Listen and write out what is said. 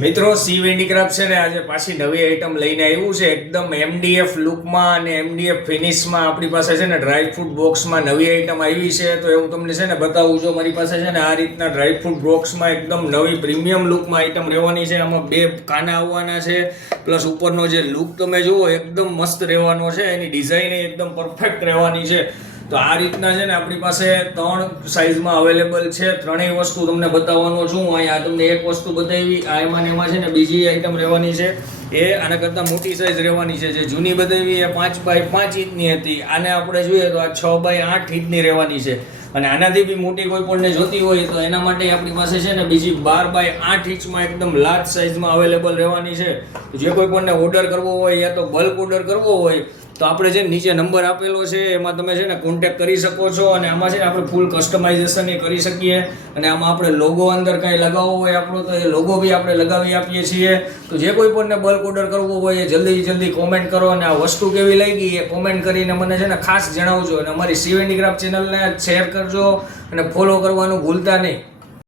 મિત્રો સી વેન્ડીક્રાફ્ટ છે ને આજે પાછી નવી આઈટમ લઈને આવ્યું છે એકદમ એમડીએફ લુકમાં અને એમડીએફ ફિનિશમાં આપણી પાસે છે ને ડ્રાય ફ્રૂટ બોક્સમાં નવી આઈટમ આવી છે તો એ હું તમને છે ને બતાવું છું. મારી પાસે છે ને આ રીતના ડ્રાય ફ્રૂટ બોક્સમાં એકદમ નવી પ્રીમિયમ લુકમાં આઈટમ રહેવાની છે. આમાં બે કાના આવવાના છે પ્લસ ઉપરનો જે લુક તમે જુઓ એકદમ મસ્ત રહેવાનો છે. એની ડિઝાઇન એકદમ પરફેક્ટ રહેવાની છે. તો આ રીતના છે ને આપણી પાસે 3 સાઇઝમાં અવેલેબલ છે. ત્રણેય વસ્તુ તમને બતાવવાનો છું. અહીંયા તમને એક વસ્તુ બતાવી, આ એમાં છે ને બીજી આઈટમ રહેવાની છે એ આના કરતાં મોટી સાઇઝ રહેવાની છે. જે જૂની બતાવી એ 5x5 ઇંચની હતી. આને આપણે જોઈએ તો આ 6x8 ઇંચની રહેવાની છે. અને આનાથી બી મોટી કોઈ પણને જોતી હોય તો એના માટે આપણી પાસે છે ને બીજી 12x8 ઇંચમાં એકદમ લાર્જ સાઇઝમાં અવેલેબલ રહેવાની છે. જે કોઈ પણને ઓર્ડર કરવો હોય યા તો બલ્ક ઓર્ડર કરવો હોય તો આપણે જે નીચે નંબર આપેલો છે એમાં તમે છે ને કોન્ટેક્ટ કરી શકો છો. અને આમાં છે ને આપણે ફૂલ કસ્ટમાઇઝેશન એ કરી શકીએ. અને આમાં આપણે લોગો અંદર કાંઈ લગાવવો હોય આપણો તો એ લોગો બી આપણે લગાવી આપીએ છીએ. તો જે કોઈ પણને બલ્ક ઓર્ડર કરવો હોય એ જલ્દી કોમેન્ટ કરો અને આ વસ્તુ કેવી લાગી એ કોમેન્ટ કરીને મને છે ને ખાસ જણાવજો. અને અમારી સી વેન્ડીક્રાફ્ટ ચેનલને શેર કરજો અને ફોલો કરવાનું ભૂલતા નહીં.